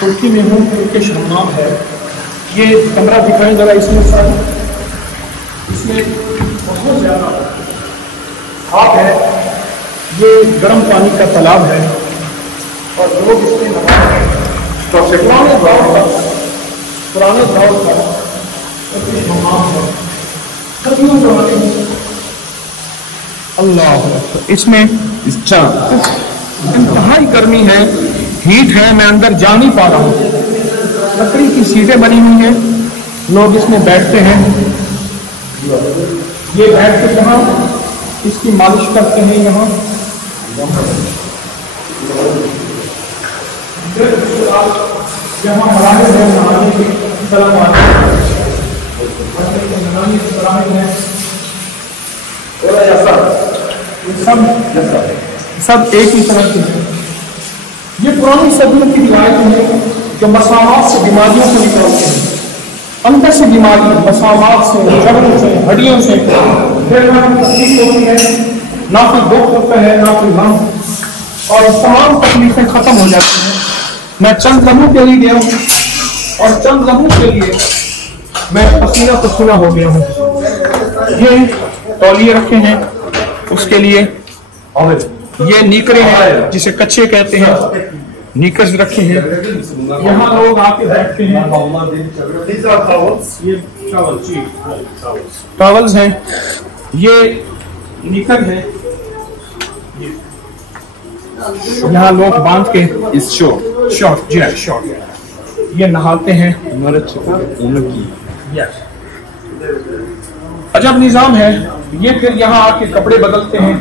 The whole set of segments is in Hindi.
तुर्की में हूँ, तुर्किश हम्माम है। ये कमरा दिखाएं जरा, इसमें सर, इसमें बहुत ज़्यादा भाप है। ये गर्म पानी का तालाब है और लोग इसमें नहाते हैं। पुराने दौर का तुर्किश हम्माम है, सदियों जमाने में। अल्लाह, इसमें इंतहाई गर्मी है, हीट है, मैं अंदर जा नहीं पा रहा हूँ। लकड़ी की सीटें बनी हुई हैं, लोग इसमें बैठते हैं। ये बैठ के यहाँ इसकी मालिश करते हैं। यहाँ मराहल है नहाने के, सब एक ही तरह के हैं। ये पुरानी सदियों की रिवायत है जो मसामात से बीमारियों को निकालते हैं। अंदर से बीमारी, मसामात से, जड़ों से, हड्डियों से तकलीफ होती है, ना कोई दुख होता है, ना कोई गम, और तमाम तकलीफें खत्म हो जाती हैं। मैं चंद लम्हों के लिए गया हूँ और चंद लम्हों के लिए मैं पसीना पसीना हो गया हूँ। ये तौलिए रखे हैं उसके लिए, ये नीकरे हैं जिसे कच्चे कहते हैं, नीकर्स रखे हैं। यहाँ लोग आके बैठते हैं। ये टॉवल्स हैं, ये नीकर है। यहाँ लोग बांध के इस शॉर्ट ये नहाते हैं। अजब निजाम है ये। फिर यहाँ आके कपड़े बदलते हैं,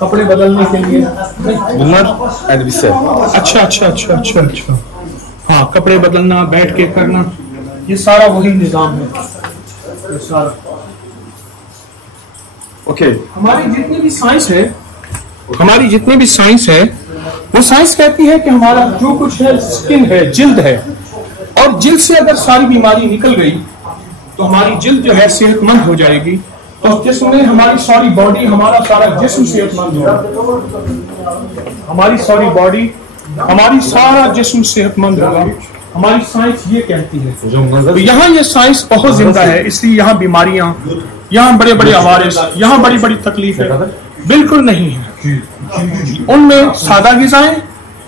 कपड़े बदलने के लिए। अच्छा। हाँ, कपड़े बदलना, बैठ के करना, ये सारा वही निजाम है। ये सारा ओके। हमारी जितनी भी साइंस है वो साइंस कहती है कि हमारा जो कुछ है स्किन है, जिल्द है, और जिल्द से अगर सारी बीमारी निकल गई तो हमारी जिल्द जो है सेहतमंद हो जाएगी। तो जिस्म में हमारी सारी बॉडी, हमारा सारा जिस्म सेहतमंद होगा। हमारी सारी बॉडी, हमारी सारा जिस्म सेहतमंद होगा। हमारी साइंस ये कहती है। तो यहाँ ये साइंस बहुत जिंदा है, इसलिए यहाँ बीमारियां, यहाँ बड़े बड़े अवारिस, यहाँ बड़ी बड़ी तकलीफें बिल्कुल नहीं है। उनमें सादा ग़िज़ाएं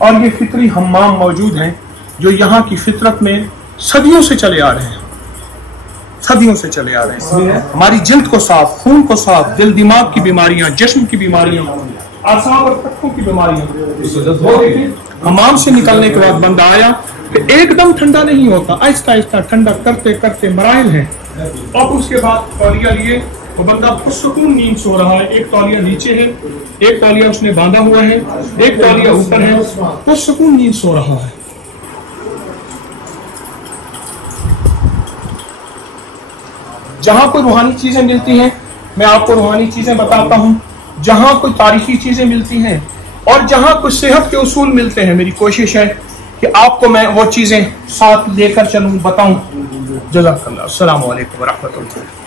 और ये फितरी हम्माम मौजूद हैं जो यहाँ की फितरत में सदियों से चले आ रहे हैं, हमारी जिल्द को साफ, खून को साफ, दिल दिमाग की बीमारियां, जिस्म की बीमारियां, आसाब और पट्टों की बीमारियां। हमाम से निकलने के बाद बंदा आया तो एकदम ठंडा नहीं होता, आहिस्ता आहिस्ता ठंडा करते करते मराइल है। और उसके बाद तौलिया लिए तो बंदा पुरसुकून नींद सो रहा है। एक तौलिया नीचे है, एक तौलिया उसने बांधा हुआ है, एक तौलिया ऊपर है, पुरसुकून नींद सो रहा है। जहां कोई रूहानी चीजें मिलती हैं, मैं आपको रूहानी चीजें बताता हूं। जहां कोई तारीखी चीजें मिलती हैं और जहां कुछ सेहत के उसूल मिलते हैं, मेरी कोशिश है कि आपको मैं वो चीजें साथ लेकर चलूं, बताऊं। जज़ाकल्लाह। अस्सलामु अलैकुम व रहमतुल्लाह।